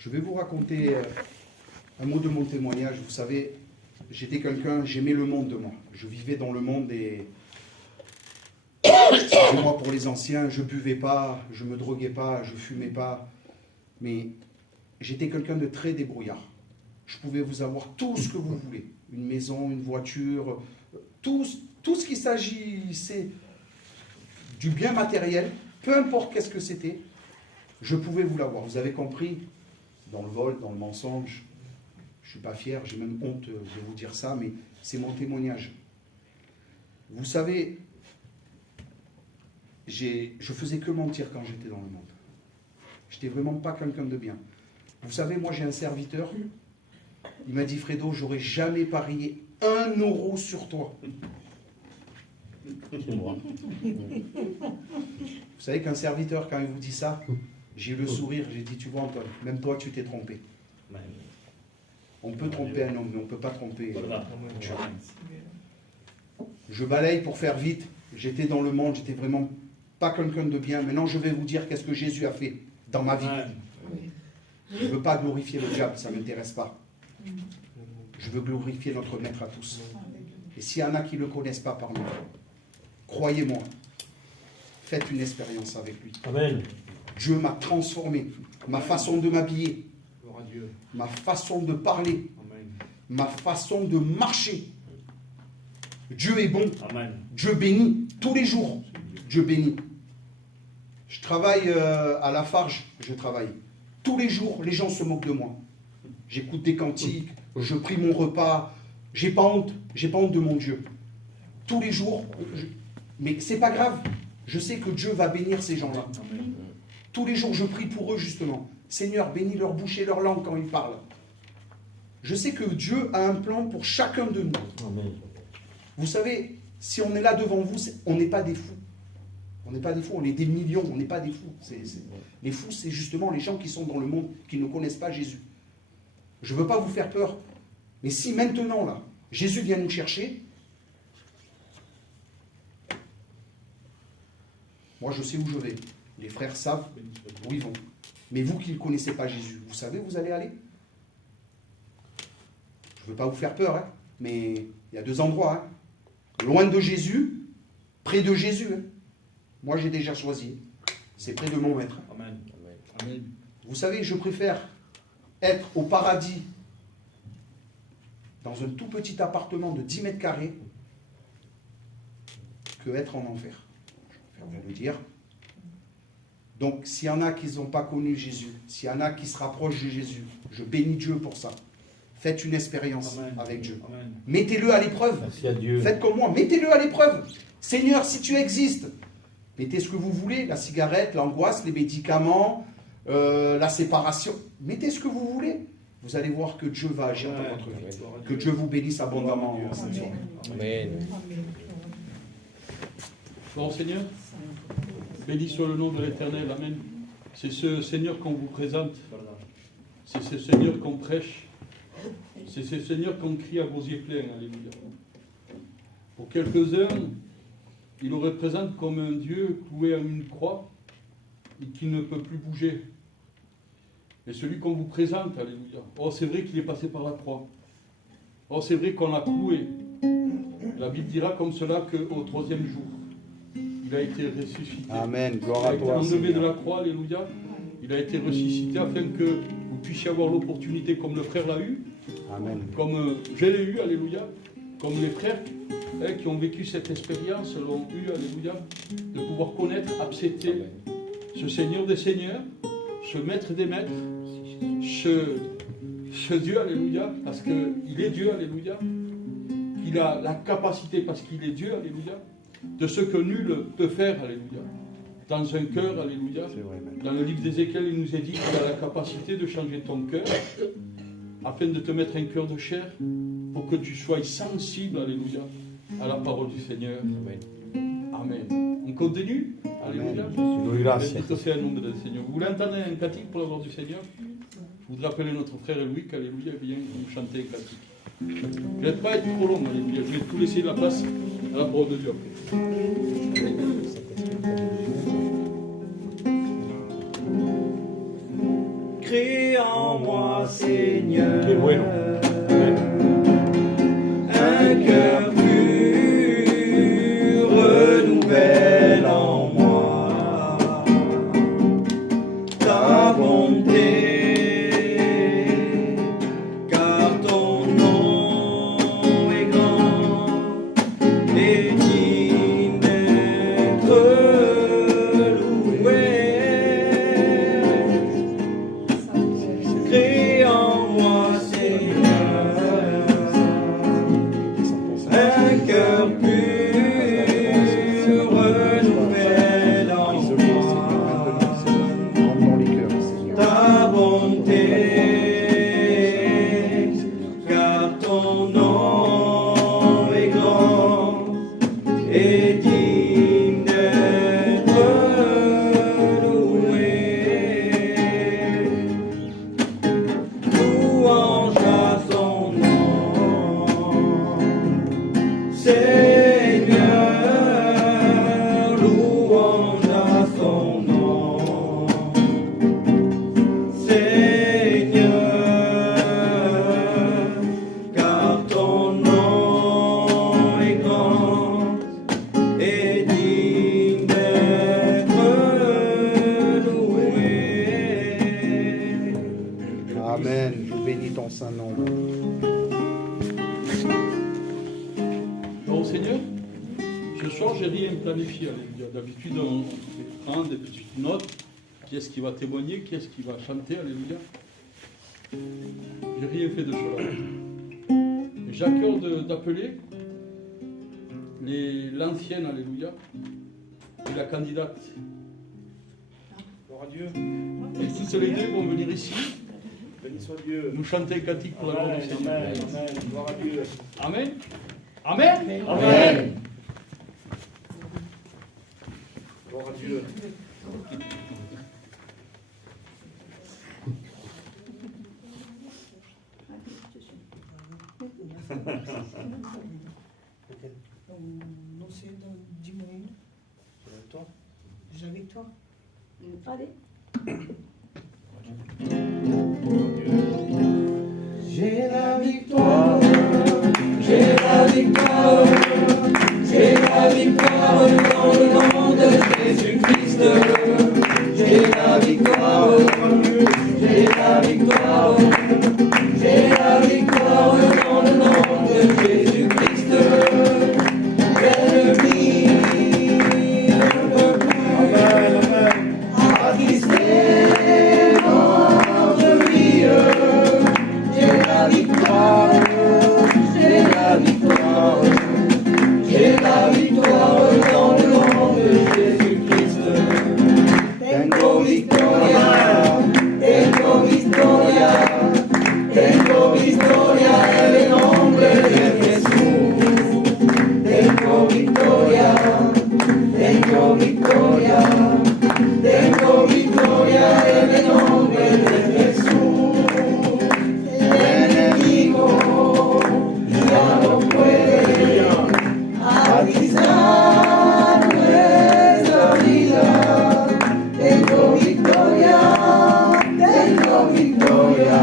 Je vais vous raconter un mot de mon témoignage. Vous savez, j'étais quelqu'un, j'aimais le monde de moi. Je vivais dans le monde et... Excusez-moi pour les anciens, je buvais pas, je me droguais pas, je fumais pas. Mais j'étais quelqu'un de très débrouillard. Je pouvais vous avoir tout ce que vous voulez. Une maison, une voiture, tout ce qui s'agissait du bien matériel, peu importe qu'est-ce que c'était, je pouvais vous l'avoir. Vous avez compris, dans le vol, dans le mensonge, je ne suis pas fier, j'ai même honte de vous dire ça, mais c'est mon témoignage. Vous savez, je faisais que mentir quand j'étais dans le monde. Je n'étais vraiment pas quelqu'un de bien. Vous savez, moi j'ai un serviteur, il m'a dit, Fredo, j'aurais jamais parié 1 euro sur toi. C'est moi. Vous savez qu'un serviteur, quand il vous dit ça, j'ai eu le sourire, j'ai dit, tu vois Antoine, même toi tu t'es trompé. On peut tromper un homme, mais on ne peut pas tromper Dieu. Je balaye pour faire vite, j'étais dans le monde, j'étais vraiment pas quelqu'un de bien. Maintenant je vais vous dire qu'est-ce que Jésus a fait dans ma vie. Je ne veux pas glorifier le diable, ça ne m'intéresse pas. Je veux glorifier notre maître à tous. Et s'il y en a qui ne le connaissent pas parmi vous, croyez-moi, faites une expérience avec lui. Amen. Dieu m'a transformé, ma façon de m'habiller, ma façon de parler, ma façon de marcher. Dieu est bon. Amen. Dieu bénit tous les jours. Dieu bénit. Je travaille à la Farge, je travaille. Tous les jours, les gens se moquent de moi. J'écoute des cantiques, je prie mon repas. J'ai pas honte de mon Dieu. Tous les jours, mais c'est pas grave. Je sais que Dieu va bénir ces gens-là. Tous les jours, je prie pour eux justement. Seigneur, bénis leur bouche et leur langue quand ils parlent. Je sais que Dieu a un plan pour chacun de nous. Amen. Vous savez, si on est là devant vous, on n'est pas des fous. On n'est pas des fous, on est des millions, on n'est pas des fous. Les fous, c'est justement les gens qui sont dans le monde, qui ne connaissent pas Jésus. Je ne veux pas vous faire peur. Mais si maintenant, là, Jésus vient nous chercher, moi je sais où je vais. Les frères savent où ils vont. Mais vous qui ne connaissez pas Jésus, vous savez où vous allez aller? Je ne veux pas vous faire peur, hein, mais il y a 2 endroits. Hein. Loin de Jésus, près de Jésus. Hein. Moi j'ai déjà choisi. C'est près de mon maître. Amen. Amen. Vous savez, je préfère être au paradis dans un tout petit appartement de 10 mètres carrés que être en enfer. Je préfère vous le dire. Donc, s'il y en a qui n'ont pas connu Jésus, s'il y en a qui se rapprochent de Jésus, je bénis Dieu pour ça. Faites une expérience avec Dieu. Amen. Mettez-le à l'épreuve. Merci à Dieu. Faites comme moi, mettez-le à l'épreuve. Seigneur, si tu existes, mettez ce que vous voulez, la cigarette, l'angoisse, les médicaments, la séparation. Mettez ce que vous voulez. Vous allez voir que Dieu va agir dans votre vie. Que Dieu vous bénisse abondamment. Amen. Bon Seigneur, béni soit le nom de l'Éternel, Amen. C'est ce Seigneur qu'on vous présente, c'est ce Seigneur qu'on prêche, c'est ce Seigneur qu'on crie à gosier plein, alléluia. Pour quelques-uns, il le représente comme un Dieu cloué à une croix et qui ne peut plus bouger. Et celui qu'on vous présente, alléluia, oh c'est vrai qu'il est passé par la croix, oh c'est vrai qu'on l'a cloué. La Bible dira comme cela qu'au 3e jour, il a été ressuscité. Amen, gloire à toi. Il a été enlevé de la croix, alléluia. Il a été ressuscité afin que vous puissiez avoir l'opportunité, comme le frère l'a eu, Amen. comme je l'ai eu, alléluia, comme les frères qui ont vécu cette expérience l'ont eu, alléluia, de pouvoir connaître, accepter ce Seigneur des Seigneurs, ce Maître des Maîtres, ce Dieu, alléluia, parce qu'il est Dieu, alléluia, qu'il a la capacité, parce qu'il est Dieu, alléluia, de ce que nul ne peut faire, alléluia. Dans un cœur, alléluia. Dans le livre d'Ézéchiel, il nous est dit qu'il a la capacité de changer ton cœur, afin de te mettre un cœur de chair, pour que tu sois sensible, alléluia, à la parole du Seigneur. Amen. On continue? Alléluia. Bendito sea el nombre del Seigneur. Vous voulez entendre un cantique pour la gloire du Seigneur? Je voudrais appeler notre frère Louis, alléluia, vient nous chanter un cantique. Je ne vais pas être trop long, alléluia. Je vais tout laisser la place à la parole de Dieu après. Créateur en moi, Seigneur. Qué bueno. Un cœur pur renouvelle en moi ta bonté, car ton nom est grand et digne d'être loué. Crée en moi, Seigneur, un cœur pur renouvelle en moi Rentre dans les cœurs, Seigneur. ta bonté, car ton nom est grand et digne d'être loué. Louange à son nom, Seigneur, louange à son nom, Seigneur, car ton nom est grand et digne d'être loué. Amen. Je bénis ton saint nom. Bon Seigneur, ce soir j'ai rien planifié. Alléluia. D'habitude on prend des petites notes. Qui est-ce qui va témoigner? Qui est-ce qui va chanter? Alléluia. J'ai rien fait de cela. Et j'ai à cœur d'appeler l'ancienne, Alléluia, et la candidate. Gloire à Dieu. Et toutes les deux vont venir ici, Béni soit Dieu. nous chanter un cantique pour la gloire du Seigneur. Amen. Amen. Gloire à Dieu. Amen. Amen. Amen. Gloire à Dieu. Non, c'est dans 10 minutes. J'ai la victoire. Allez. J'ai la victoire, j'ai la victoire, j'ai la victoire dans le nom de Jésus-Christ. J'ai la victoire, j'ai la victoire, j'ai la victoire dans le nom de Jésus-Christ. L'ennemi ne peut plus attrister notre vie. J'ai la victoire, j'ai la victoire, j'ai la victoire dans le nom de Jésus-Christ. Tengo victoria, tengo victoria, tengo victoria en el nombre de Jesús. Tengo victoria, tengo victoria, tengo victoria en el nombre de Jesús. El enemigo ya no puede atizar nuestra vida. Tengo victoria, tengo victoria,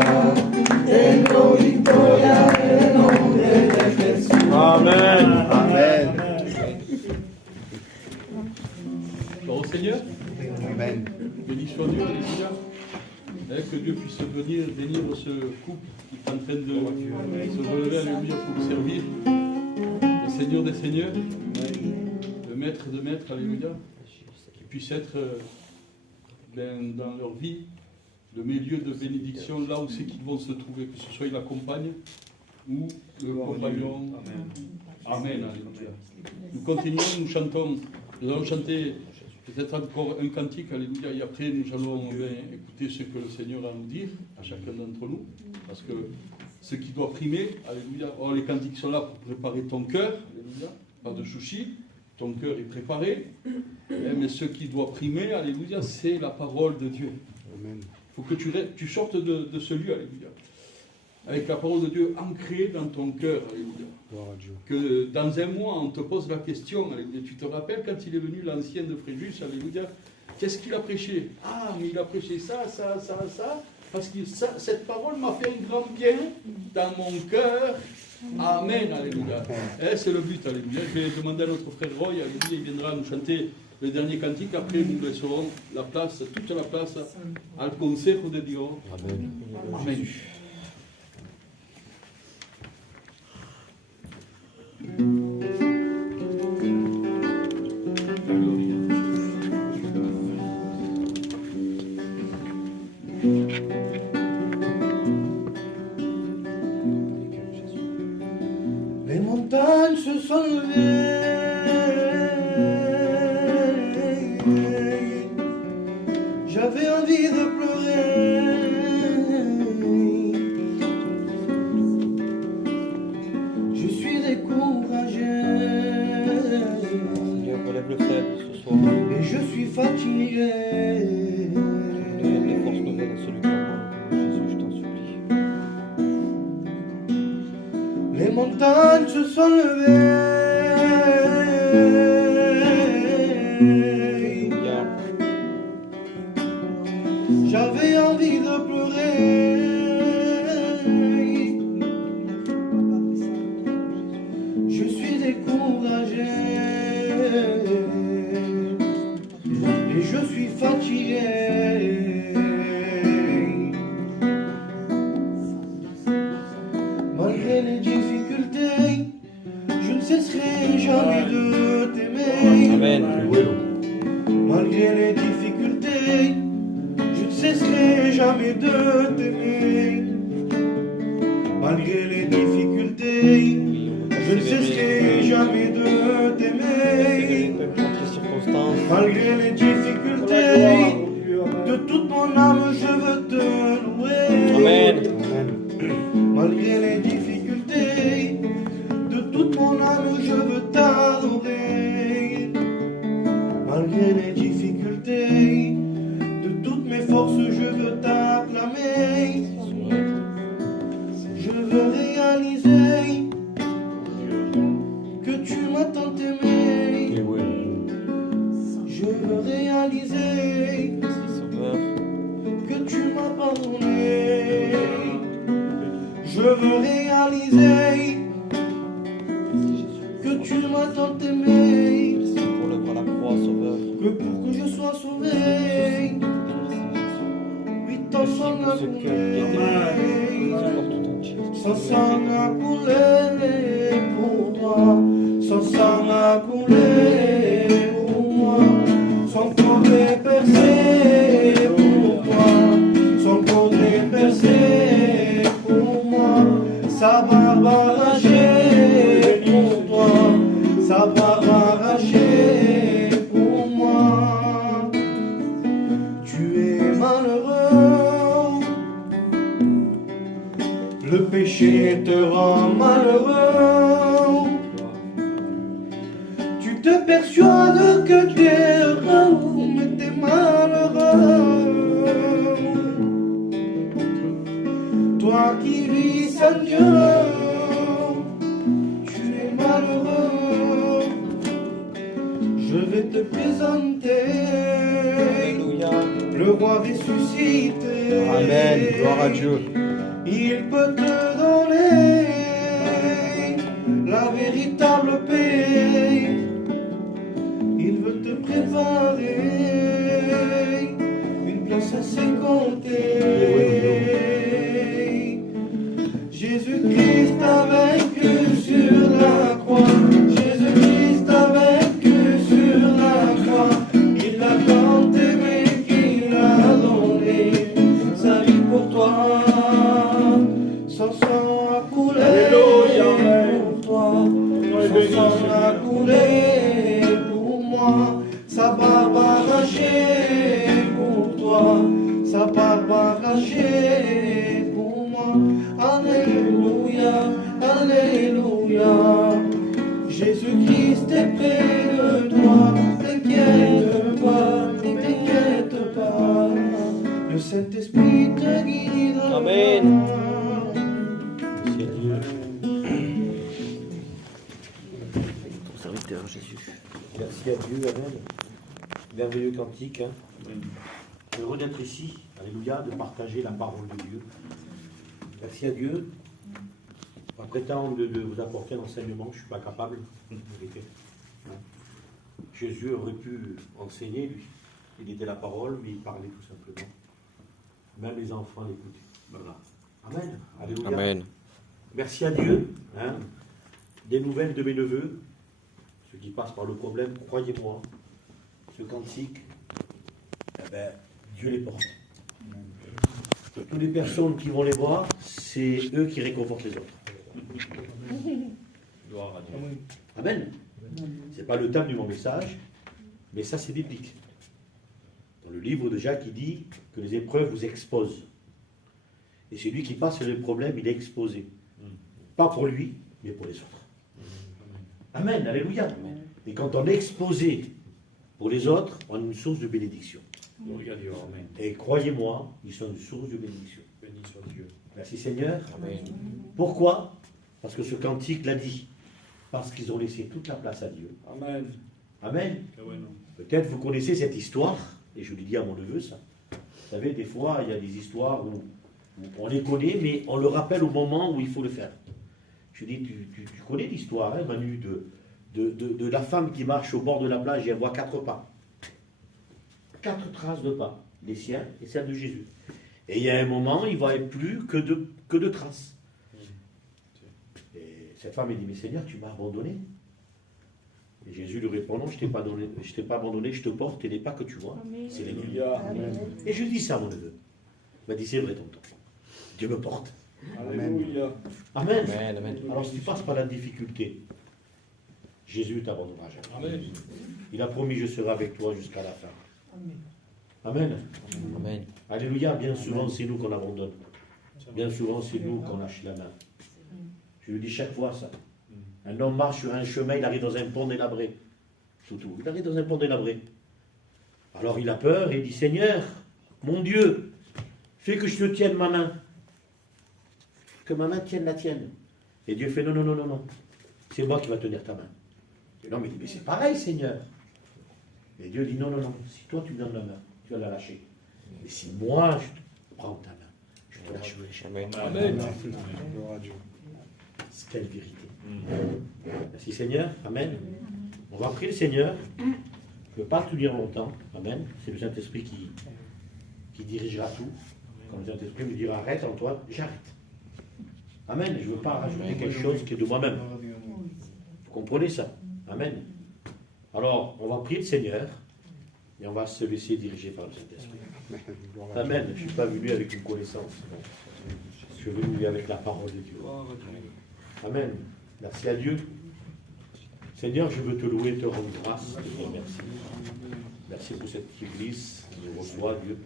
tengo victoria en el nombre de Jesús. Amen. Amen. Gloire au Seigneur. Amen. Béni soit Dieu, Alléluia. Et que Dieu puisse venir bénir ce couple qui est en train de se relever, Alléluia, pour servir le Seigneur des Seigneurs, le Maître de Maîtres, Alléluia, qui puisse être dans leur vie le milieu de bénédiction là où c'est qu'ils vont se trouver, que ce soit la compagne ou le compagnon. Amen, Alléluia. Nous continuons, nous chantons, nous allons chanter peut-être encore un cantique, Alléluia, et après nous allons écouter ce que le Seigneur a à nous dire, à chacun d'entre nous, parce que ce qui doit primer, Alléluia, oh, les cantiques sont là pour préparer ton cœur, Alléluia, pas de souci, ton cœur est préparé, mais ce qui doit primer, Alléluia, c'est la parole de Dieu. Amen. Il faut que tu sortes de ce lieu, Alléluia, avec la parole de Dieu ancrée dans ton cœur, Alléluia. Gloire à Dieu. Que dans un mois, on te pose la question, Alléluia. Tu te rappelles quand il est venu l'ancien de Fréjus, Alléluia, qu'est-ce qu'il a prêché? Ah, mais il a prêché ça, ça, ça, ça. parce que cette parole m'a fait un grand bien dans mon cœur. Amen, alléluia. C'est le but, alléluia. Je vais demander à notre frère Roy, alléluia, il viendra nous chanter le dernier cantique. Après, nous laisserons la place, toute la place, al consejo de Dieu. Amen. Amen. Les montagnes se sont levées, j'avais envie de pleurer. Je suis découragé Seigneur, relève le faible ce soir. et je suis fatigué. Donne des forces nouvelles à celui qui en manque. Jésus, je t'en supplie. Les montagnes se sont levées, Alléluia. j'avais envie de pleurer. Je suis découragé et je suis fatigué. Malgré les difficultés, je ne cesserai jamais de t'aimer. Amen. Malgré les difficultés, je ne cesserai jamais de t'aimer. Malgré les difficultés, je ne cesserai jamais de t'aimer. Peu importe les circonstances. Malgré les difficultés, de toute mon âme je veux te louer. Amen. Malgré les difficultés, de toute mon âme je veux t'adorer. Malgré les difficultés, de toutes mes forces je veux t'acclamer. Je veux réaliser que tu m'as tant aimé. Je veux réaliser Sauveur. que tu m'as pardonné. Je veux réaliser que tu m'as tant aimé. Pour l'œuvre à la croix, Sauveur. Que pour que je sois sauvé, 8 ans sang a Ce cœur qui est coulé. supporte tout entier. Son sang a coulé pour toi, son sang a coulé pour moi, son corps est percé pour toi, son corps est percé pour moi, sa barbe arrachée pour toi, sa barbe arrachée pour moi. Tu es malheureux, le péché te rend malheureux. Tu te persuades que tu es heureux, mais t'es malheureux. Toi qui vis sans Dieu, tu es malheureux. Je vais te présenter Alléluia. le roi ressuscité. Amen. Gloire à Dieu. Il peut te donner la véritable paix. Il veut te préparer une place à ses côtés. Jésus-Christ a vaincu sur la croix. Jésus-Christ a vaincu sur la croix. Il a tant aimé qu'il a donné sa vie pour toi. Son sang a coulé pour toi. Son sang a coulé pour moi. Sa barbe arrachée pour toi. Sa barbe arrachée pour moi. Alléluia, Alléluia. Jésus-Christ est près de toi. T'inquiète pas, t'inquiète pas. Le Saint-Esprit te guidera. Amen. Seigneur. Ton serviteur Jésus. Merci à Dieu, Amen. Merveilleux cantique. Hein. heureux d'être ici, alléluia, de partager la parole de Dieu. Merci à Dieu. Je ne vais pas prétendre de vous apporter un enseignement, je ne suis pas capable, en vérité. Jésus aurait pu enseigner, lui. Il était la parole, mais il parlait tout simplement. Même les enfants l'écoutaient. Voilà. Amen. Alléluia. Amen. Merci à Dieu. Des nouvelles de mes neveux, ceux qui passent par le problème, croyez-moi, ce cantique, eh ben, Dieu les porte. Toutes les personnes qui vont les voir, c'est eux qui réconfortent les autres. Gloire à Dieu. Amen. Ce n'est pas le thème de mon message, mais ça c'est biblique. Dans le livre de Jacques, il dit que les épreuves vous exposent. Et celui qui passe sur les problèmes, il est exposé. Pas pour lui, mais pour les autres. Amen, alléluia. Et quand on est exposé pour les autres, on a une source de bénédiction. Et croyez-moi, ils sont une source de bénédiction. Béni soit Dieu. Merci Seigneur. Amen. Pourquoi? Parce que ce cantique l'a dit. Parce qu'ils ont laissé toute la place à Dieu. Amen. Amen. Ah ouais, non. Peut-être vous connaissez cette histoire, et je l'ai dit à mon neveu ça. Vous savez, des fois, il y a des histoires où on les connaît, mais on le rappelle au moment où il faut le faire. Je dis, tu connais l'histoire, hein, Manu, de la femme qui marche au bord de la plage et elle voit 4 pas. 4 traces de pas, les siens et celles de Jésus. Et il y a un moment, il ne voyait plus que de traces. Et cette femme, elle dit, mais Seigneur, tu m'as abandonné. Et Jésus lui répond, non, je ne t'ai pas abandonné, je te porte, et n'est pas que tu vois, c'est les miens. Alléluia. Et je dis ça à mon neveu. Il m'a dit, c'est vrai, tonton. Dieu me porte. Alléluia. Amen. Amen. Amen. Alors, si tu passes par la difficulté, Jésus ne t'abandonnera jamais. Amen. Il a promis, je serai avec toi jusqu'à la fin. Amen. Amen. Amen. Alléluia. Bien souvent, c'est nous qu'on abandonne. Bien souvent, c'est nous qu'on lâche la main. Je le dis chaque fois, ça. Un homme marche sur un chemin, il arrive dans un pont délabré. Surtout, il arrive dans un pont délabré. Alors, il a peur et il dit, Seigneur, mon Dieu, fais que je te tienne ma main. Que ma main tienne la tienne. Et Dieu fait, non, non, non, non, non. C'est moi qui va tenir ta main. Et l'homme, il dit, mais c'est pareil, Seigneur. Et Dieu dit, non, non, non. Si toi, tu me donnes la main, tu vas la lâcher. Mais si moi, je te prends ta main, je te lâche jamais. Amen. Amen. Gloire à Dieu. C'est quelle vérité. Merci Seigneur. Amen. On va prier le Seigneur. Je ne veux pas tout dire longtemps. Amen. C'est le Saint-Esprit qui dirigera tout. Quand le Saint-Esprit me dira arrête, Antoine, j'arrête. Amen. Je ne veux pas rajouter quelque chose qui est de moi-même. Vous comprenez ça? Amen. Alors, on va prier le Seigneur et on va se laisser diriger par le Saint-Esprit. Amen. Je ne suis pas venu avec une connaissance. Je suis venu avec la parole de Dieu. Amen. Merci à Dieu. Seigneur, je veux te louer, te rendre grâce, te dire merci. Merci pour cette église. Je reçois Dieu.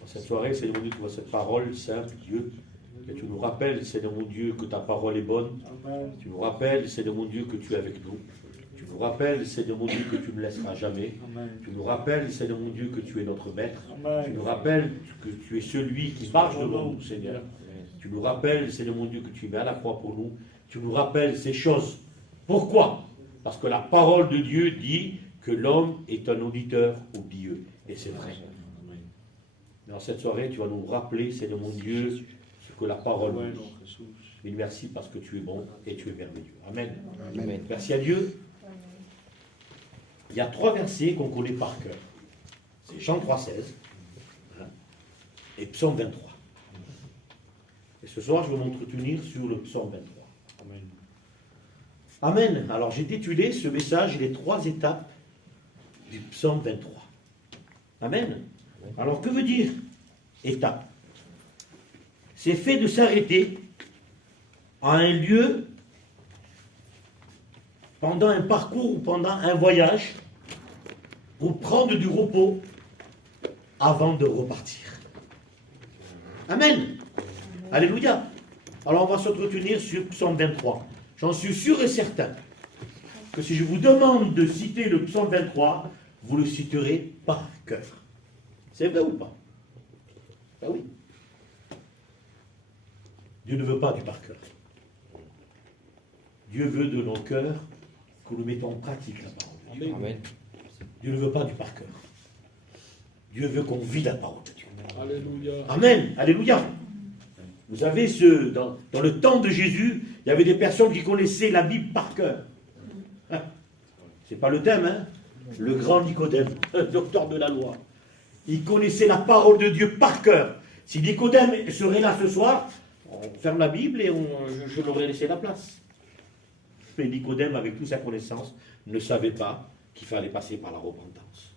Dans cette soirée, Seigneur mon Dieu, tu vois cette parole simple, Dieu. Et tu nous rappelles, Seigneur mon Dieu, que ta parole est bonne. Tu nous rappelles, Seigneur mon Dieu, que tu es avec nous. Tu nous rappelles, Seigneur mon Dieu, que tu ne laisseras jamais. Tu nous rappelles, Seigneur mon Dieu, que tu es notre maître. Tu nous rappelles que tu es celui qui marche devant nous, Seigneur. Tu nous rappelles, Seigneur mon Dieu, que tu es à la croix pour nous. Tu nous rappelles ces choses. Pourquoi? Parce que la parole de Dieu dit que l'homme est un auditeur oublieux. Et c'est vrai. Dans cette soirée, tu vas nous rappeler, Seigneur mon Dieu, ce que la parole nous dit. Mille merci parce que tu es bon et tu es merveilleux. Amen. Amen. Merci à Dieu. Il y a 3 versets qu'on connaît par cœur. C'est Jean 3,16 et Psaume 23. Et ce soir, je vais m'entretenir sur le Psaume 23. Amen. Amen. Alors, j'ai titulé ce message les 3 étapes du Psaume 23. Amen. Alors, que veut dire étape? C'est fait de s'arrêter à un lieu pendant un parcours ou pendant un voyage pour prendre du repos avant de repartir. Amen. Alléluia. Alors on va s'entretenir sur Psaume 23. J'en suis sûr et certain que si je vous demande de citer le Psaume 23, vous le citerez par cœur. C'est vrai ou pas? Ben oui. Dieu ne veut pas du par cœur. Dieu veut de nos cœurs que nous mettons en pratique la parole de Dieu. Amen. Dieu ne veut pas du par cœur. Dieu veut qu'on vive la parole de Dieu. Alléluia. Amen. Alléluia. Vous savez, dans le temps de Jésus, il y avait des personnes qui connaissaient la Bible par cœur. C'est pas le thème, hein? Le grand Nicodème, docteur de la loi. Il connaissait la parole de Dieu par cœur. Si Nicodème serait là ce soir, on ferme la Bible et je l'aurais laissé la place. Mais Nicodème, avec toute sa connaissance, ne savait pas qu'il fallait passer par la repentance.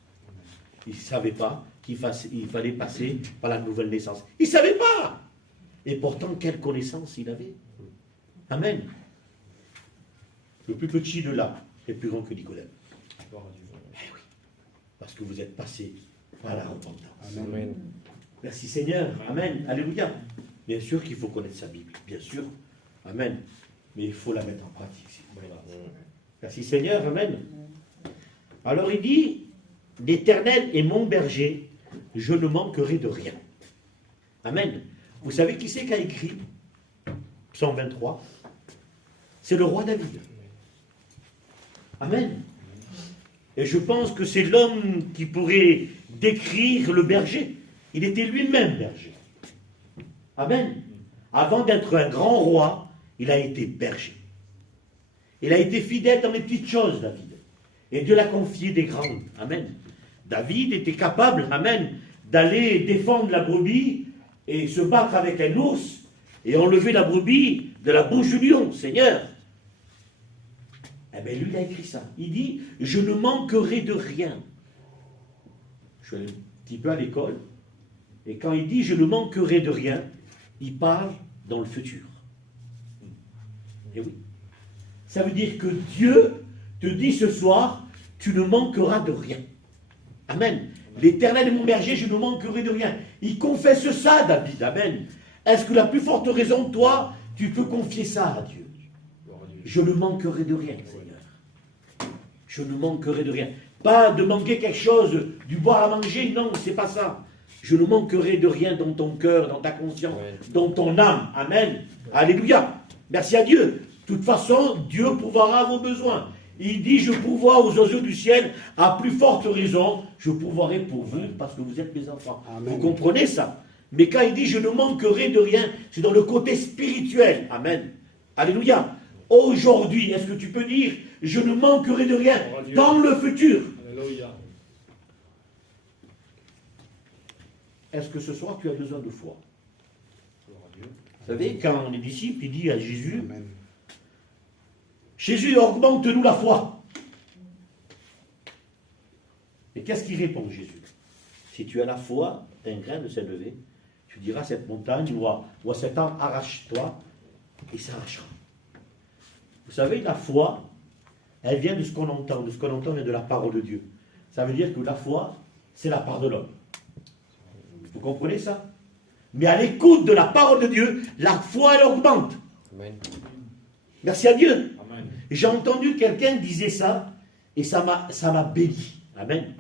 Il ne savait pas qu'il fallait passer par la nouvelle naissance. Il ne savait pas. Et pourtant, quelle connaissance il avait. Amen. Le plus petit de là est plus grand que Nicodème. Eh oui, parce que vous êtes passé par la repentance. Amen. Merci Seigneur. Amen. Alléluia. Bien sûr qu'il faut connaître sa Bible. Bien sûr. Amen. Mais il faut la mettre en pratique. Voilà. Merci Seigneur. Amen. Alors il dit, l'Éternel est mon berger, je ne manquerai de rien. Amen. Vous savez qui c'est qui a écrit Psaume 23? C'est le roi David. Amen. Et je pense que c'est l'homme qui pourrait décrire le berger. Il était lui-même berger. Amen. Avant d'être un grand roi, il a été berger. Il a été fidèle dans les petites choses, David. Et Dieu l'a confié des grandes. Amen. David était capable, amen, d'aller défendre la brebis et se battre avec un ours et enlever la brebis de la bouche du lion. Seigneur. Eh bien, lui, il a écrit ça. Il dit, je ne manquerai de rien. Je suis allé un petit peu à l'école. Et quand il dit, je ne manquerai de rien, il parle dans le futur. Et oui. Ça veut dire que Dieu te dit ce soir, tu ne manqueras de rien. Amen. L'Éternel est mon berger, je ne manquerai de rien. Il confesse ça, David. Amen. Est-ce que la plus forte raison de toi, tu peux confier ça à Dieu? Je ne manquerai de rien, Seigneur. Je ne manquerai de rien. Pas de manquer quelque chose, du boire à manger, non, c'est pas ça. Je ne manquerai de rien dans ton cœur, dans ta conscience, dans ton âme. Amen. Alléluia. Merci à Dieu. De toute façon, Dieu pourvoira à vos besoins. Il dit, je pourvois aux oiseaux du ciel, à plus forte raison, je pourvoirai pour vous, parce que vous êtes mes enfants. Amen. Vous comprenez ça? Mais quand il dit, je ne manquerai de rien, c'est dans le côté spirituel. Amen. Alléluia. Aujourd'hui, est-ce que tu peux dire, je ne manquerai de rien dans le futur? Alléluia. Est-ce que ce soir, tu as besoin de foi? Vous savez, quand les disciples, il dit à Jésus, amen. Jésus, augmente-nous la foi. Et qu'est-ce qu'il répond, Jésus? Si tu as la foi d'un grain de sève, tu diras à cette montagne ou à cet arbre, arrache-toi, et s'arrachera. Vous savez, la foi, elle vient de ce qu'on entend. De ce qu'on entend vient de la parole de Dieu. Ça veut dire que la foi, c'est la part de l'homme. Vous comprenez ça? Mais à l'écoute de la parole de Dieu, la foi, elle augmente. Amen. Merci à Dieu. Amen. J'ai entendu quelqu'un disait ça, et ça m'a béni. Amen.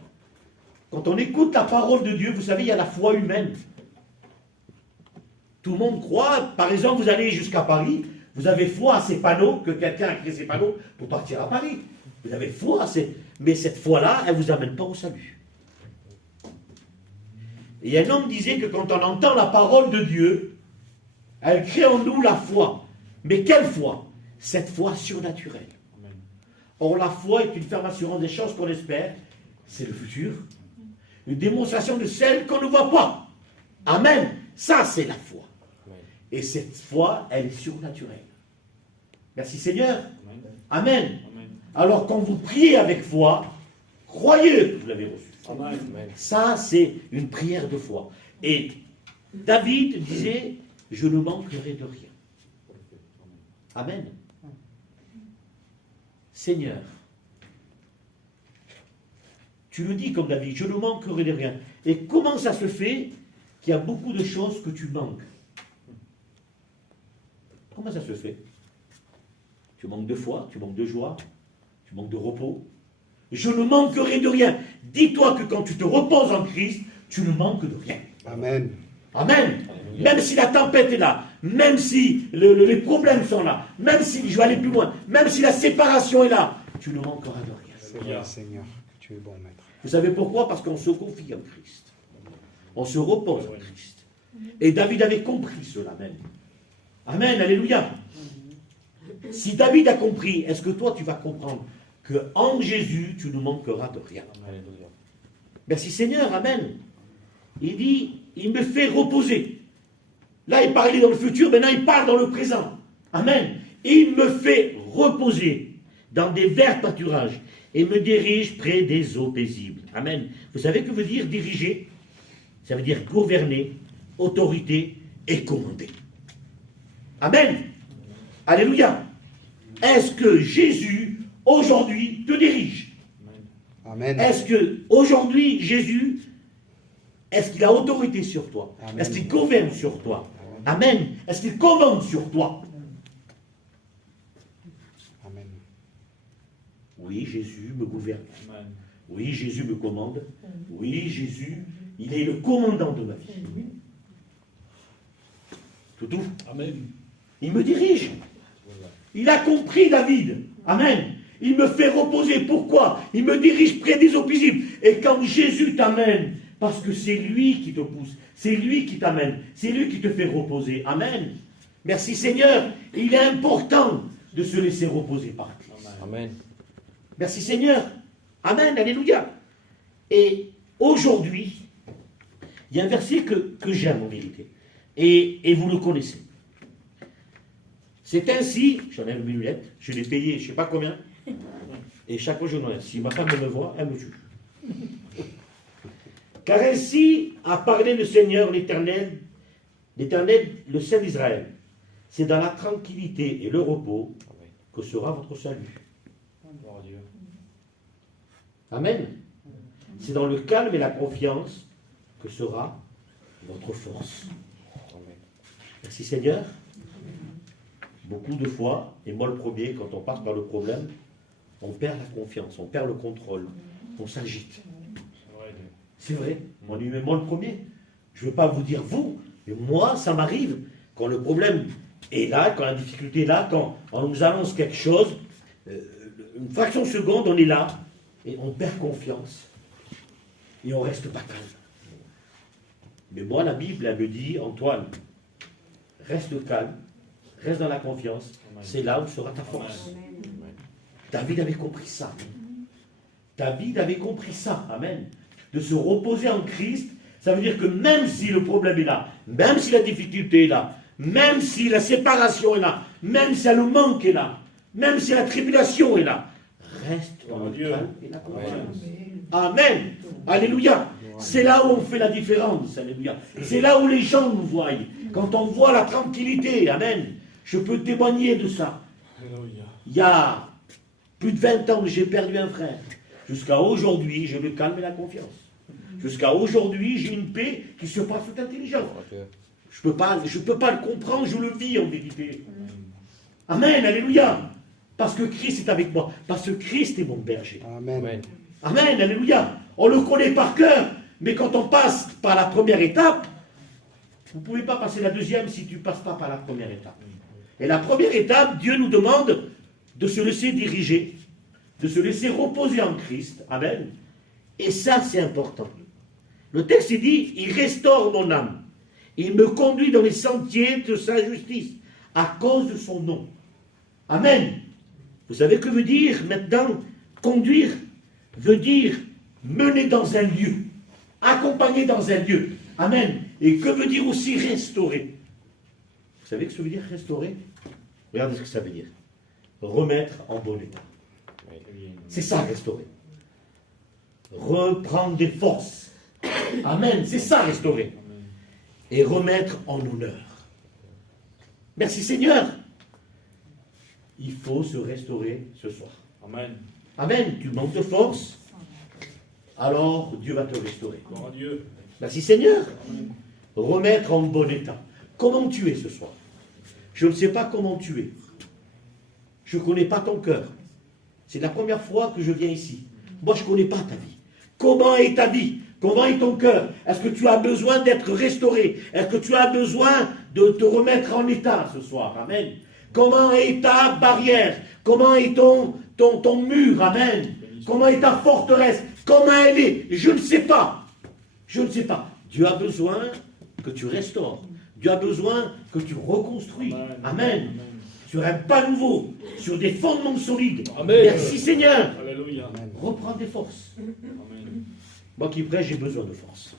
Quand on écoute la parole de Dieu, vous savez, il y a la foi humaine. Tout le monde croit, par exemple, vous allez jusqu'à Paris, vous avez foi à ces panneaux, que quelqu'un a créé ces panneaux pour partir à Paris. Vous avez foi à ces... Mais cette foi-là, elle ne vous amène pas au salut. Et un homme disait que quand on entend la parole de Dieu, elle crée en nous la foi. Mais quelle foi? Cette foi surnaturelle. Or, la foi est une ferme assurance des choses qu'on espère. C'est le futur. Une démonstration de celle qu'on ne voit pas. Amen. Ça, c'est la foi. Et cette foi, elle est surnaturelle. Merci Seigneur. Amen. Amen. Alors, quand vous priez avec foi, croyez que vous l'avez reçu. Amen. Ça, c'est une prière de foi. Et David disait, je ne manquerai de rien. Amen. Seigneur, tu le dis comme David, je ne manquerai de rien. Et comment ça se fait qu'il y a beaucoup de choses que tu manques? Comment ça se fait? Tu manques de foi, tu manques de joie, tu manques de repos. Je ne manquerai de rien. Dis-toi que quand tu te reposes en Christ, tu ne manques de rien. Amen. Amen. Même si la tempête est là, même si les problèmes sont là, même si, je vais aller plus loin, même si la séparation est là, tu ne manqueras de rien. C'est vrai, Seigneur, que tu es bon, maître. Vous savez pourquoi? Parce qu'on se confie en Christ. On se repose en Christ. Et David avait compris cela même. Amen, alléluia. Si David a compris, est-ce que toi tu vas comprendre qu'en Jésus, tu ne manqueras de rien? Merci Seigneur, amen. Il dit, il me fait reposer. Là, il parlait dans le futur, maintenant il parle dans le présent. Amen. Il me fait reposer dans des verts pâturages et me dirige près des eaux paisibles. Amen. Vous savez que veut dire diriger? Ça veut dire gouverner, autorité et commander. Amen. Alléluia. Est-ce que Jésus, aujourd'hui, te dirige? Amen. Est-ce que aujourd'hui Jésus, est-ce qu'il a autorité sur toi? Amen. Est-ce qu'il gouverne sur toi? Amen. Est-ce qu'il commande sur toi? Amen. Oui, Jésus me gouverne. Oui, Jésus me commande. Oui, Jésus, il est le commandant de ma vie. Toutou. Amen. Il me dirige. Il a compris, David. Amen. Il me fait reposer. Pourquoi? Il me dirige près des eaux paisibles. Et quand Jésus t'amène, parce que c'est lui qui te pousse, c'est lui qui t'amène, c'est lui qui te fait reposer. Amen. Merci Seigneur. Il est important de se laisser reposer par Christ. Amen. Merci Seigneur. Amen. Alléluia. Et aujourd'hui, il y a un verset que j'aime en vérité. Et vous le connaissez. C'est ainsi, j'enlève mes lunettes, je l'ai payé, je ne sais pas combien, et chaque fois je l'enlève. Si ma femme me voit, elle me tue. Car ainsi a parlé le Seigneur, l'Éternel, le Saint d'Israël. C'est dans la tranquillité et le repos que sera votre salut. Amen. C'est dans le calme et la confiance que sera votre force. Merci Seigneur. Beaucoup de fois, et moi le premier, quand on passe par le problème, on perd la confiance, on perd le contrôle, on s'agite. C'est vrai, on dit, mais moi le premier, je ne veux pas vous dire vous, mais moi ça m'arrive, quand le problème est là, quand la difficulté est là, quand on nous annonce quelque chose, une fraction de seconde, on est là, et on perd confiance, et on ne reste pas calme. Mais moi la Bible, elle me dit, Antoine, reste calme, reste dans la confiance, c'est là où sera ta force. Amen. David avait compris ça. David avait compris ça. Amen. De se reposer en Christ, ça veut dire que même si le problème est là, même si la difficulté est là, même si la séparation est là, même si le manque est là, même si la tribulation est là, reste dans le calme et la confiance. Amen. Alléluia. C'est là où on fait la différence. Alléluia. C'est là où les gens nous voient. Quand on voit la tranquillité. Amen. Je peux témoigner de ça. Il y a plus de 20 ans que j'ai perdu un frère. Jusqu'à aujourd'hui, j'ai le calme et la confiance. Jusqu'à aujourd'hui, j'ai une paix qui surpasse toute intelligence. Je peux pas le comprendre, je le vis en vérité. Amen, alléluia. Parce que Christ est avec moi. Parce que Christ est mon berger. Amen. Amen, alléluia. On le connaît par cœur. Mais quand on passe par la première étape, vous ne pouvez pas passer la deuxième si tu ne passes pas par la première étape. Et la première étape, Dieu nous demande de se laisser diriger, de se laisser reposer en Christ. Amen. Et ça, c'est important. Le texte dit, il restaure mon âme. Il me conduit dans les sentiers de sa justice, à cause de son nom. Amen. Vous savez que veut dire maintenant conduire? Veut dire mener dans un lieu, accompagner dans un lieu. Amen. Et que veut dire aussi restaurer? Vous savez ce que ça veut dire restaurer? Regardez ce que ça veut dire. Remettre en bon état. C'est ça restaurer. Reprendre des forces. Amen. C'est ça restaurer. Et remettre en honneur. Merci Seigneur. Il faut se restaurer ce soir. Amen. Amen. Tu manques de force, alors Dieu va te restaurer. Gloire à Dieu. Merci Seigneur. Remettre en bon état. Comment tu es ce soir? Je ne sais pas comment tu es. Je ne connais pas ton cœur. C'est la première fois que je viens ici. Moi, je ne connais pas ta vie. Comment est ta vie? Comment est ton cœur? Est-ce que tu as besoin d'être restauré? Est-ce que tu as besoin de te remettre en état ce soir? Amen. Comment est ta barrière? Comment est ton mur? Amen. Comment est ta forteresse? Comment elle est? Je ne sais pas. Je ne sais pas. Dieu a besoin que tu restaures. Dieu a besoin que tu reconstruis. Amen. Sur un pas nouveau, sur des fondements solides. Amen. Merci Seigneur. Alléluia. Reprends des forces. Amen. Moi qui prêche, j'ai besoin de force.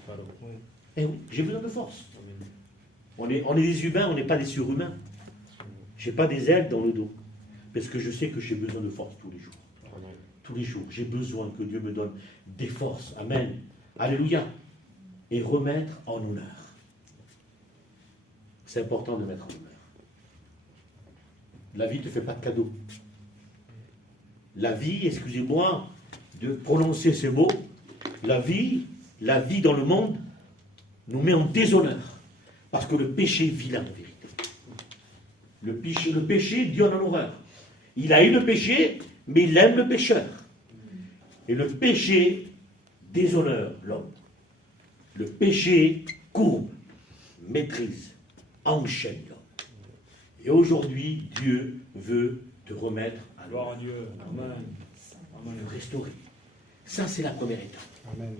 Eh oui, j'ai besoin de force. On est des humains, on n'est pas des surhumains. Je n'ai pas des ailes dans le dos. Parce que je sais que j'ai besoin de force tous les jours. Tous les jours, j'ai besoin que Dieu me donne des forces. Amen. Alléluia. Et remettre en honneur. C'est important de mettre en honneur. La vie ne te fait pas de cadeau. La vie, excusez-moi de prononcer ces mots, la vie dans le monde nous met en déshonneur. Parce que le péché est vilain en vérité. Le péché, Dieu en a horreur. Il a eu le péché, mais il aime le pécheur. Et le péché déshonore l'homme. Le péché courbe, maîtrise, enchaîne l'homme. Et aujourd'hui, Dieu veut te remettre à Gloire à Dieu. Amen. Amen. te restaurer. Ça, c'est la première étape. Amen.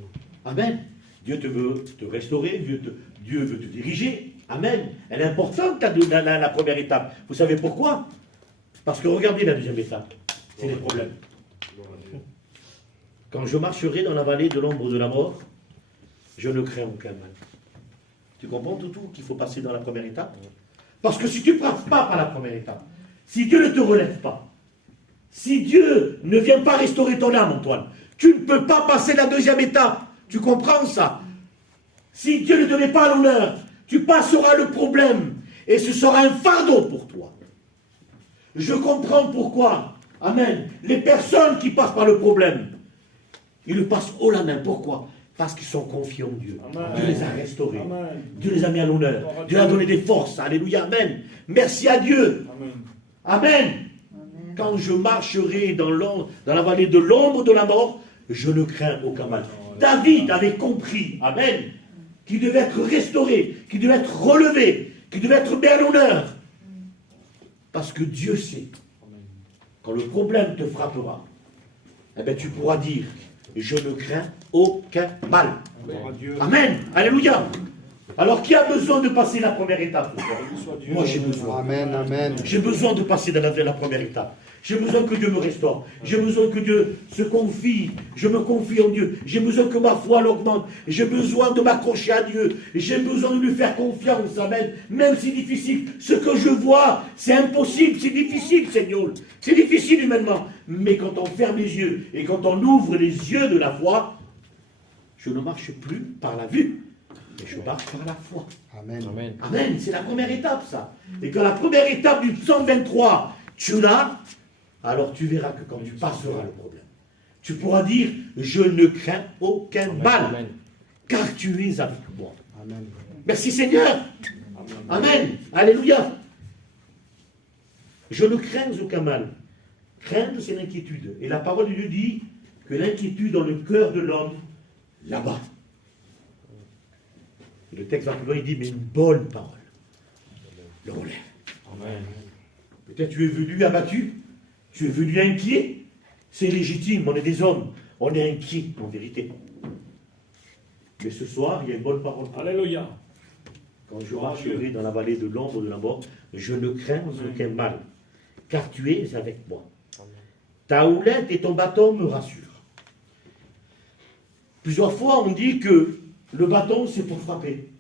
Amen. Dieu te veut te restaurer, Dieu veut te diriger. Amen. Elle est importante, la première étape. Vous savez pourquoi? Parce que regardez la deuxième étape. C'est les problèmes. Gloire à Dieu. Quand je marcherai dans la vallée de l'ombre de la mort, je ne crains aucun mal. Tu comprends, Toutou, qu'il faut passer dans la première étape? Parce que si tu ne passes pas par la première étape, si Dieu ne te relève pas, si Dieu ne vient pas restaurer ton âme, Antoine, tu ne peux pas passer la deuxième étape. Tu comprends ça? Si Dieu ne te met pas à l'honneur, tu passeras le problème et ce sera un fardeau pour toi. Je comprends pourquoi. Amen. Les personnes qui passent par le problème, ils le passent haut la main. Pourquoi? Parce qu'ils sont confiants en Dieu. Amen. Dieu les a restaurés. Amen. Dieu les a mis à l'honneur. Dieu leur a donné des forces. Alléluia. Amen. Merci à Dieu. Amen. Amen. Quand je marcherai dans la vallée de l'ombre de la mort, je ne crains aucun mal. David avait compris, amen, qu'il devait être restauré, qu'il devait être relevé, qu'il devait être mis à l'honneur. Parce que Dieu sait, quand le problème te frappera, eh bien tu pourras dire, je ne crains aucun mal. Gloire à Dieu. Amen. Alléluia. Alors qui a besoin de passer la première étape? Béni soit Dieu. Moi j'ai besoin. Amen, amen. J'ai besoin de passer dans la première étape. J'ai besoin que Dieu me restaure. J'ai besoin que Dieu se confie. Je me confie en Dieu. J'ai besoin que ma foi l'augmente. J'ai besoin de m'accrocher à Dieu. J'ai besoin de lui faire confiance. Amen. Même si difficile. Ce que je vois, c'est impossible. C'est difficile, Seigneur. C'est difficile humainement. Mais quand on ferme les yeux et quand on ouvre les yeux de la foi, je ne marche plus par la vue. Mais je marche par la foi. Amen. Amen. Amen, c'est la première étape, ça. Et quand la première étape du psaume 23, tu l'as, alors tu verras que quand tu passeras le problème, tu pourras dire, je ne crains aucun mal, Amen. car tu es avec moi. Amen. Merci Seigneur. Amen. Alléluia. Je ne crains aucun mal. Craindre, c'est l'inquiétude. Et la parole de Dieu dit que l'inquiétude dans le cœur de l'homme, là-bas. Le texte va plus loin, il dit, mais une bonne parole le relève. Amen. Peut-être tu es venu abattu, tu es venu inquiet. C'est légitime, on est des hommes, on est inquiet en vérité. Mais ce soir, il y a une bonne parole. Alléluia. Quand je marcherai dans la vallée de l'ombre de la mort, je ne crains aucun mal, car tu es avec moi. Ta houlette et ton bâton me rassurent. Plusieurs fois, on dit que le bâton, c'est pour frapper.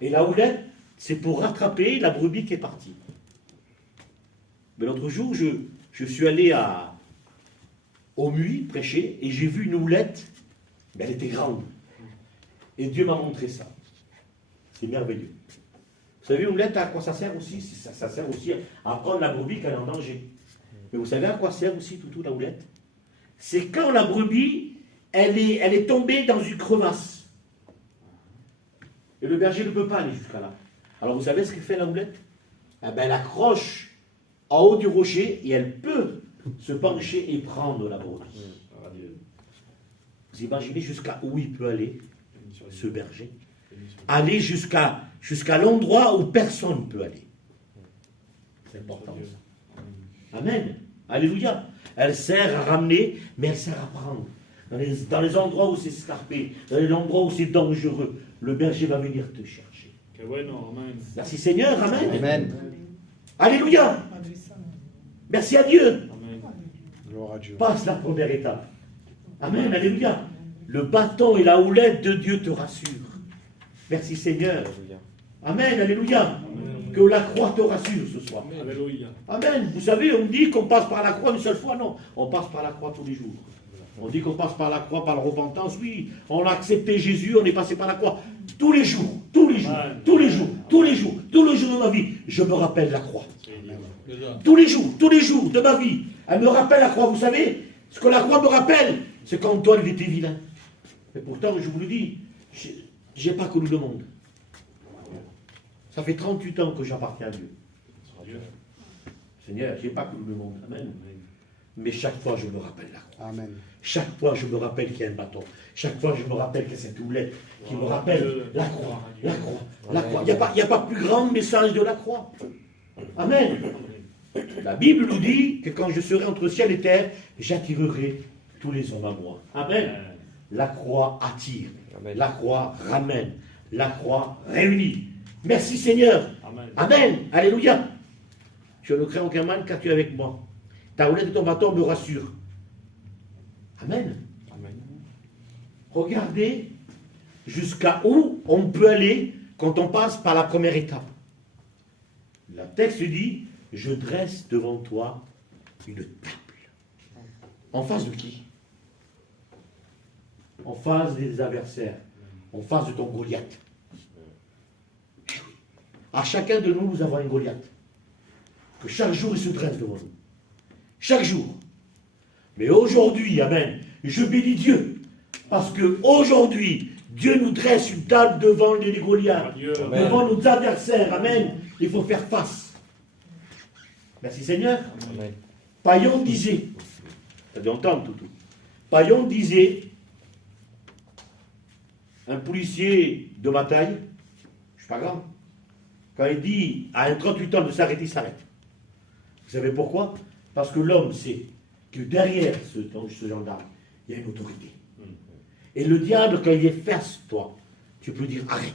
Et la houlette, c'est pour rattraper la brebis qui est partie. Mais l'autre jour, je suis allé au Muy prêcher et j'ai vu une houlette, mais elle était grande. Et Dieu m'a montré ça. C'est merveilleux. Vous savez, une houlette, à quoi ça sert aussi? Ça sert aussi à prendre la brebis quand elle est en danger. Mais vous savez à quoi sert aussi tout la houlette? C'est quand la brebis, elle est tombée dans une crevasse. Et le berger ne peut pas aller jusqu'à là. Alors vous savez ce que fait la houlette? Eh ben, elle accroche en haut du rocher et elle peut se pencher et prendre la brebis. Vous imaginez jusqu'à où il peut aller, ce berger? Aller jusqu'à l'endroit où personne ne peut aller. C'est important ça. Amen. Alléluia. Elle sert à ramener, mais elle sert à prendre. Dans les endroits où c'est escarpé, dans les endroits où c'est dangereux, le berger va venir te chercher. Qué bueno, amén. Merci Seigneur, Amen. Amen. Alléluia. Merci à Dieu. Amén. Gloire à Dieu. Passe la première étape. Amen, alléluia. Le bâton et la houlette de Dieu te rassurent. Merci Seigneur. Amen, alléluia. Que la croix te rassure ce soir. Alléluia. Amen. Vous savez, on dit qu'on passe par la croix une seule fois. Non, on passe par la croix tous les jours. On dit qu'on passe par la croix par la repentance. Oui, on a accepté Jésus, on est passé par la croix. Tous les jours, tous les jours, tous les jours, tous les jours, tous les jours de ma vie, je me rappelle la croix. Tous les jours de ma vie, elle me rappelle la croix. Vous savez, ce que la croix me rappelle, c'est qu'Antoine, il était vilain. Mais pourtant, je vous le dis, je n'ai pas connu le monde. Ça fait 38 ans que j'appartiens à Dieu. Seigneur, je n'ai pas connu le monde. Amen. Mais chaque fois, je me rappelle la croix. Amen. Chaque fois, je me rappelle qu'il y a un bâton. Chaque fois, je me rappelle qu'il y a cette houlette qui me rappelle la croix, la croix, la croix. Il n'y a pas plus grand message de la croix. Amen. La Bible nous dit que quand je serai entre ciel et terre, j'attirerai tous les hommes à moi. Amen. La croix attire. Amen. La croix ramène. La croix réunit. Merci Seigneur. Amen. Amen. Alléluia. Je ne crains aucun mal car tu es avec moi. Ta houlette et ton bâton me rassurent. Amen. Amen. Regardez jusqu'à où on peut aller quand on passe par la première étape. Le texte dit, je dresse devant toi une table. En face de qui? En face des adversaires. En face de ton Goliath. À chacun de nous, nous avons un Goliath. Que chaque jour, il se dresse devant nous. Chaque jour. Mais aujourd'hui, amen, je bénis Dieu. Parce que aujourd'hui, Dieu nous dresse une table devant les Goliaths. Devant nos adversaires. Amen. Il faut faire face. Merci Seigneur. Amen. Paillon disait, ça doit entendre tout. Paillon disait, un policier de ma taille, je ne suis pas grand, quand il dit à un 38 ans de s'arrêter, il s'arrête. Vous savez pourquoi? Parce que l'homme sait que derrière ce gendarme, il y a une autorité. Et le diable, quand il est face à toi, tu peux dire arrête.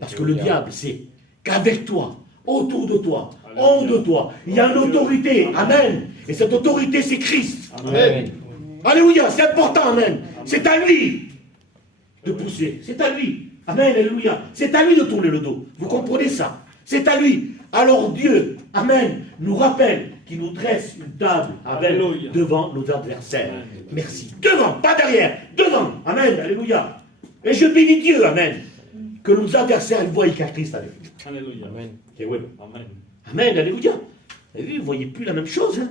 Parce que le diable sait qu'avec toi, autour de toi, en de toi, il y a une autorité. Amen. Et cette autorité, c'est Christ. Amen. Alléluia, c'est important, amen. C'est à lui de pousser. C'est à lui. Amen, alléluia. C'est à lui de tourner le dos. Vous comprenez ça? C'est à lui. Alors Dieu, amen, nous rappelle qu'il nous dresse une table, amen, devant nos adversaires. Merci. Devant, pas derrière. Devant. Amen, alléluia. Et je bénis Dieu, amen, que nos adversaires voient qu'il y a Christ avec nous. Alléluia. Amen. Et oui. Amen. Amen, alléluia. Et vous ne voyez plus la même chose. Hein?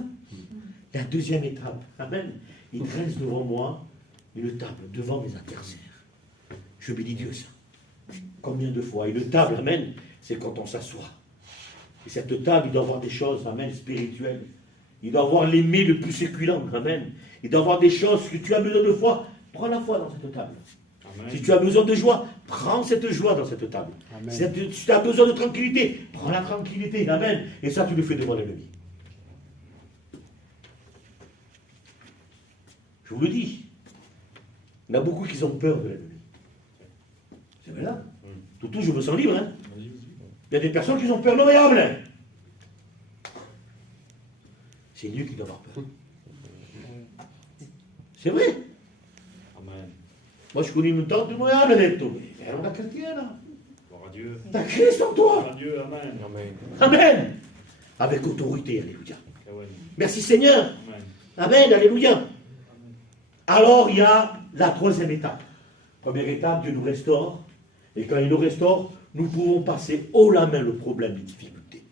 La deuxième étape. Amen. Il dresse devant moi une table devant mes adversaires. Je bénis Dieu ça. Combien de fois? Une table, amen, c'est quand on s'assoit. Et cette table, il doit avoir des choses, amen, spirituelles. Il doit avoir l'aimer le plus séculant, amen. Il doit avoir des choses que tu as besoin de foi. Prends la foi dans cette table. Amen. Si tu as besoin de joie, prends cette joie dans cette table. Amen. Si tu as besoin de tranquillité, prends la tranquillité. Amen. Et ça, tu le fais devant l'ennemi. Je vous le dis. Il y en a beaucoup qui ont peur de l'ennemi. C'est vrai là. Toutou, je me sens libre. Hein. Il y a des personnes qui ont peur de l'honorable. C'est lui qui doit avoir peur. C'est vrai. Amen. Moi, je connais une tante de Montréal, elle est tombée. Elle est chrétienne. Gloire à Dieu. T'as Christ en toi. Gloire à Dieu. Amen. Amen. Amen. Avec autorité, alléluia. Amen. Merci Seigneur. Amen. Amen, alléluia. Alors, il y a la troisième étape. Première étape, Dieu nous restaure. Et quand il nous restaure, nous pouvons passer haut la main le problème des difficultés.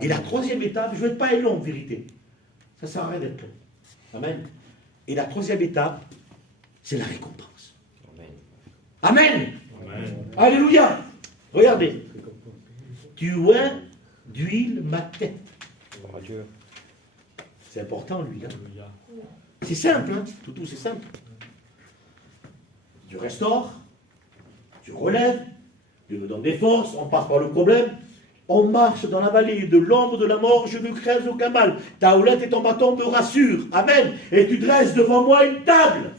Et la troisième étape, je ne vais pas être long en vérité. Ça ne sert à rien d'être long. Amen. Et la troisième étape, c'est la récompense. Amen. Amen. Amen. Alléluia. Regardez. Tu oins d'huile ma tête. Gloire à Dieu. C'est important, lui. Hein. Alléluia. C'est simple, hein. Tout, c'est simple. Tu restaures, tu relèves, Dieu me donne des forces, on passe par le problème, on marche dans la vallée de l'ombre de la mort, je ne crains aucun mal. Ta houlette et ton bâton me rassurent. Amen. Et tu dresses devant moi une table.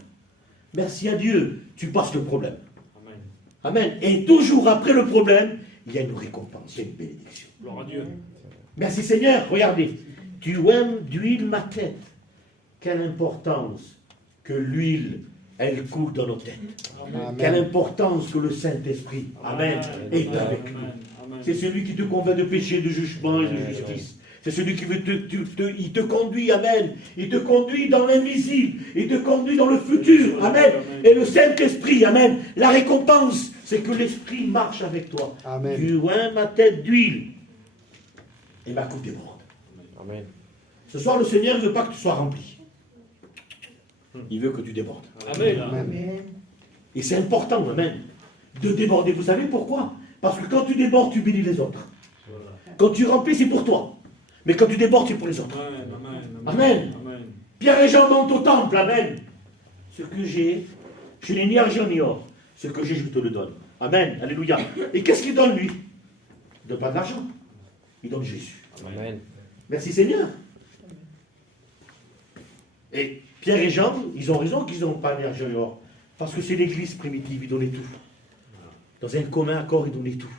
Merci à Dieu, tu passes le problème. Amen. Amen. Et toujours après le problème, il y a une récompense, il y a une bénédiction. Gloire à Dieu. Merci Seigneur, regardez. Tu aimes d'huile ma tête. Quelle importance que l'huile, elle coule dans nos têtes. Amen. Quelle importance que le Saint-Esprit, Amen, est avec nous. Amen. C'est celui qui te convainc de péché, de jugement et de justice. C'est celui qui veut il te conduit, Amen. Il te conduit dans l'invisible. Il te conduit dans le futur, Amen. Et le Saint-Esprit, Amen. La récompense, c'est que l'Esprit marche avec toi. Amen. Tu oins ma tête d'huile et ma coupe déborde. Amen. Ce soir, le Seigneur ne veut pas que tu sois rempli. Il veut que tu débordes. Amen. Amen. Et c'est important, Amen, de déborder. Vous savez pourquoi? Parce que quand tu débordes, tu bénis les autres. Quand tu remplis, c'est pour toi. Mais quand tu débordes, c'est pour les autres. Amen. Amen. Amen. Pierre et Jean montent au temple, Amen. Ce que j'ai, je n'ai ni argent ni or. Ce que j'ai, je te le donne. Amen. Alléluia. Et qu'est-ce qu'il donne, lui? Il ne donne pas d'argent. Il donne Jésus. Amen. Merci Seigneur. Et Pierre et Jean, ils ont raison qu'ils n'ont pas d'argent et or. Parce que c'est l'église primitive, ils donnaient tout. Dans un commun accord, ils donnaient tout.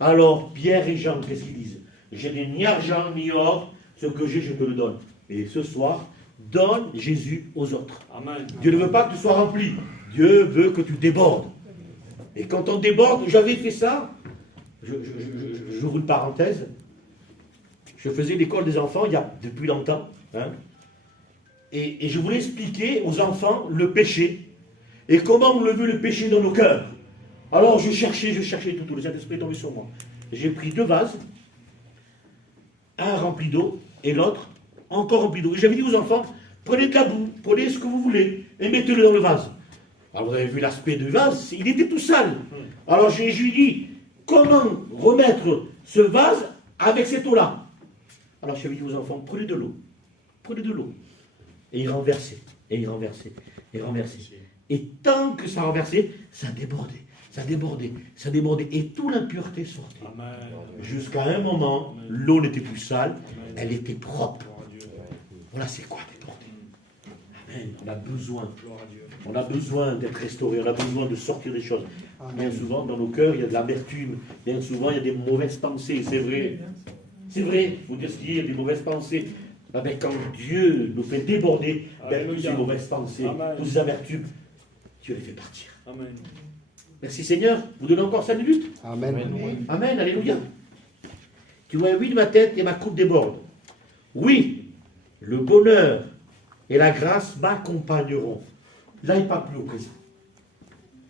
Alors, Pierre et Jean, qu'est-ce qu'ils disent? Je n'ai ni argent ni or, ce que j'ai, je te le donne. Et ce soir, donne Jésus aux autres. Amen. Dieu ne veut pas que tu sois rempli. Dieu veut que tu débordes. Et quand on déborde, j'avais fait ça, j'ouvre une parenthèse, je faisais l'école des enfants il y a depuis longtemps, hein, et je voulais expliquer aux enfants le péché, et comment on le veut le péché dans nos cœurs. Alors je cherchais tout, le Saint-Esprit est tombé sur moi. J'ai pris 2 vases, un rempli d'eau, et l'autre encore rempli d'eau. Et j'avais dit aux enfants, prenez de la boue, prenez ce que vous voulez, et mettez-le dans le vase. Alors vous avez vu l'aspect du vase, il était tout sale. Alors je lui ai dit, comment remettre ce vase avec cette eau-là? Alors je lui ai dit aux enfants, prenez de l'eau. Et il renversait, et il renversait, et il renversait. Et tant que ça renversait, ça débordait. Et toute l'impureté sortait. Amen. Jusqu'à un moment, l'eau n'était plus sale, elle était propre. Voilà c'est quoi déborder. Amen. On a besoin. Gloire à Dieu. On a besoin d'être restauré, on a besoin de sortir des choses. Bien souvent, dans nos cœurs, il y a de l'amertume. Bien souvent, il y a des mauvaises pensées, c'est vrai. C'est vrai, vous dites qu'il y a des mauvaises pensées. Ah ben, quand Dieu nous fait déborder, ben, toutes ces mauvaises pensées, Amen. toutes ces amertumes, Dieu les fait partir. Amen. Merci Seigneur, vous donnez encore 5 minutes. Amen. Amen, alléluia. Tu vois, oui, de ma tête et ma coupe déborde. Oui, le bonheur et la grâce m'accompagneront. Là, il ne parle plus au présent.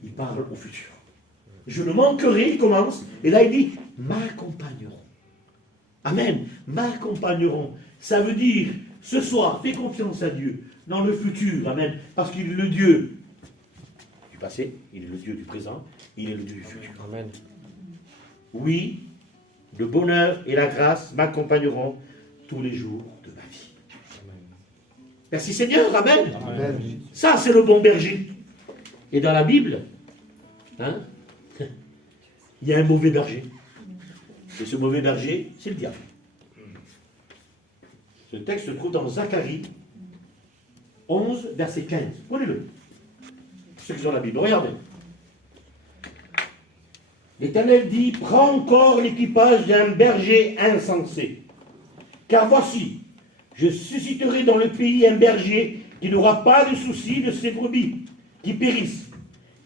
Il parle au futur. Je ne manquerai, il commence, et là, il dit, m'accompagneront. Amen, m'accompagneront. Ça veut dire, ce soir, fais confiance à Dieu, dans le futur, amen, parce qu'il est le Dieu du passé, il est le Dieu du présent, il est le Dieu du futur. Amen. Oui, le bonheur et la grâce m'accompagneront tous les jours de ma vie. Merci Seigneur, amen. Amen. Ça, c'est le bon berger. Et dans la Bible, hein, il y a un mauvais berger. Et ce mauvais berger, c'est le diable. Ce texte se trouve dans Zacharie 11, verset 15. Prenez-le. Ceux qui ont la Bible, regardez. L'Éternel dit, prends encore l'équipage d'un berger insensé. Car voici, je susciterai dans le pays un berger qui n'aura pas de souci de ses brebis, qui périssent,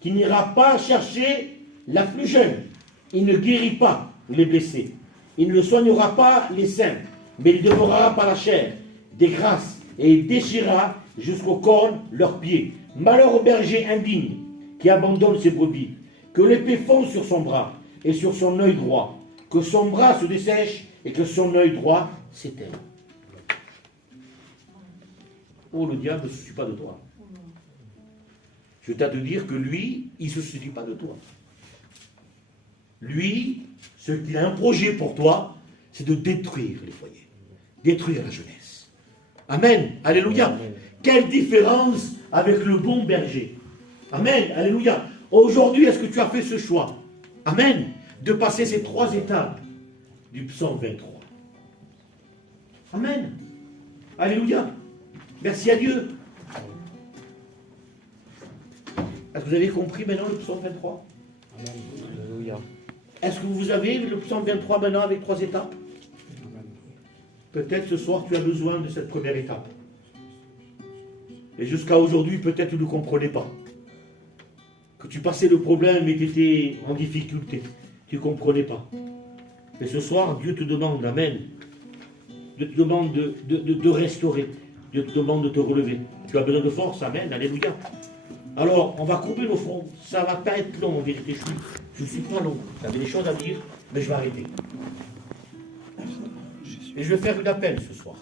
qui n'ira pas chercher la plus jeune. Il ne guérit pas les blessés. Il ne soignera pas les saints, mais il dévorera par la chair des grâces et il déchirera jusqu'aux cornes leurs pieds. Malheur au berger indigne qui abandonne ses brebis, que l'épée fonde sur son bras et sur son œil droit, que son bras se dessèche et que son œil droit s'éteigne. Oh, le diable ne se soucie pas de toi. Je tiens à te dire que lui, il ne se soucie pas de toi. Lui, ce qu'il a un projet pour toi, c'est de détruire les foyers, détruire la jeunesse. Amen, alléluia. Amen. Quelle différence avec le bon berger. Amen, alléluia. Aujourd'hui, est-ce que tu as fait ce choix? Amen, de passer ces 3 étapes du psaume 23. Amen, alléluia. Merci à Dieu. Est-ce que vous avez compris maintenant le psaume 23? Alléluia. Est-ce que vous avez le psaume 23 maintenant avec 3 étapes? Peut-être ce soir tu as besoin de cette première étape. Et jusqu'à aujourd'hui, peut-être tu ne comprenais pas. Que tu passais le problème et tu étais en difficulté. Tu ne comprenais pas. Mais ce soir, Dieu te demande, amen. Dieu te demande de restaurer. Dieu te demande de te relever. Tu as besoin de force, amen, alléluia. Alors, on va couper nos fronts. Ça ne va pas être long en vérité. Je ne suis pas long. J'avais des choses à dire, mais je vais arrêter. Et je vais faire une appel ce soir.